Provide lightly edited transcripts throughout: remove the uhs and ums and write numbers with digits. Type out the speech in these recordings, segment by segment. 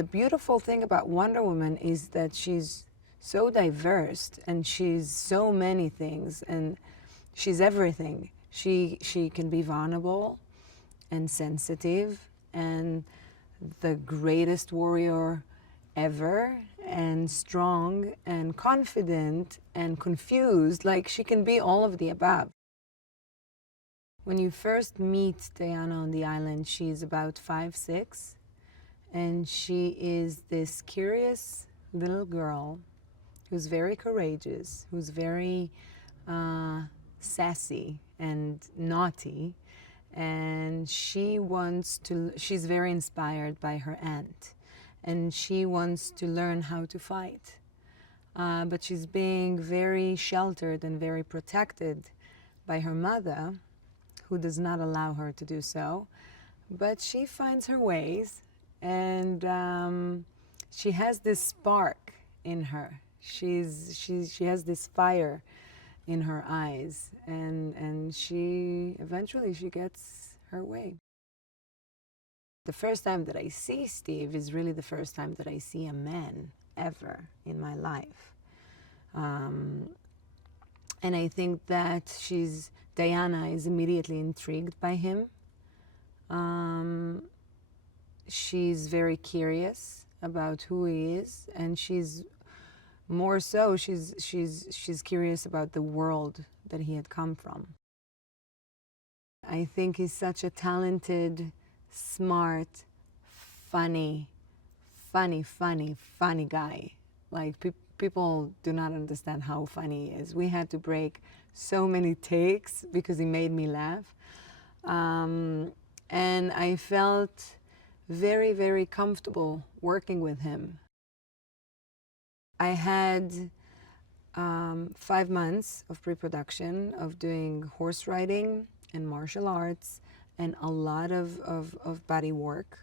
the beautiful thing about Wonder Woman is that she's so diverse and she's so many things and she's everything. She can be vulnerable and sensitive and the greatest warrior ever and strong and confident and confused. Like, she can be all of the above. When you first meet Diana on the island, she's about 5'6", and she is this curious little girl who's very courageous, who's very sassy and naughty, and she's very inspired by her aunt, and she wants to learn how to fight. But she's being very sheltered and very protected by her mother, who does not allow her to do so. But she finds her ways, and she has this spark in her. She has this fire in her eyes, and eventually she gets her way. The first time that I see Steve is really the first time that I see a man ever in my life. And I think that Diana is immediately intrigued by him. She's very curious about who he is, and she's curious about the world that he had come from. I think he's such a talented, smart, funny guy. Like, people do not understand how funny he is. We had to break so many takes because he made me laugh. And I felt very, very comfortable working with him. I had 5 months of pre-production of doing horse riding and martial arts and a lot of body work.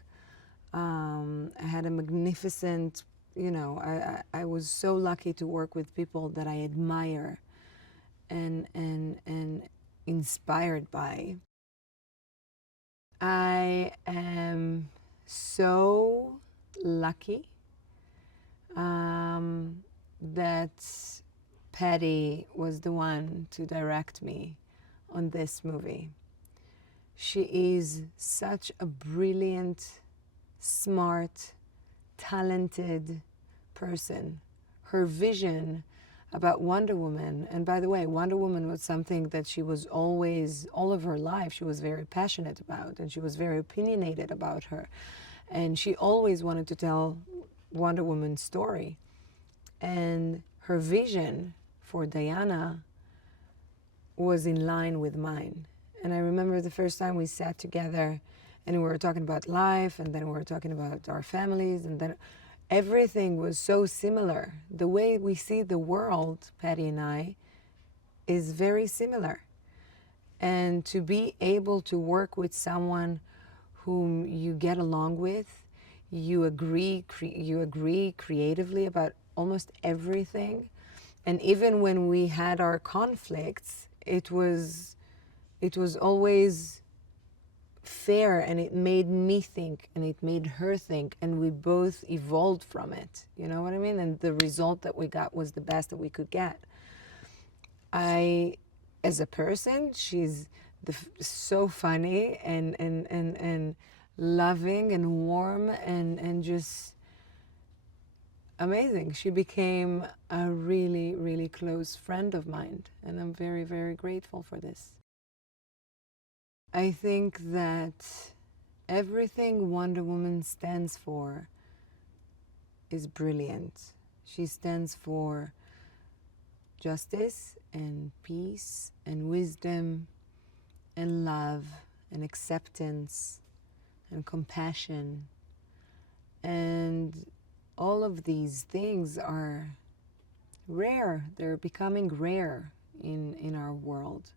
I had a magnificent, I was so lucky to work with people that I admire and inspired by. I am so lucky that Patty was the one to direct me on this movie. She is such a brilliant, smart, talented person. Her vision about Wonder Woman, and by the way, Wonder Woman was something that she was always, all of her life, she was very passionate about, and she was very opinionated about her. And she always wanted to tell Wonder Woman's story. And her vision for Diana was in line with mine. And I remember the first time we sat together and we were talking about life, and then we were talking about our families, and then everything was so similar. The way we see the world, Patty and I, is very similar. And to be able to work with someone whom you get along with, you agree creatively about almost everything. And even when we had our conflicts, it was always fair, and it made me think and it made her think, and we both evolved from it. You know what I mean? And the result that we got was the best that we could get. As a person, she's so funny and loving and warm and just amazing. She became a really, really close friend of mine, and I'm very, very grateful for this. I think that everything Wonder Woman stands for is brilliant. She stands for justice and peace and wisdom and love and acceptance and compassion. And all of these things are rare. They're becoming rare in our world.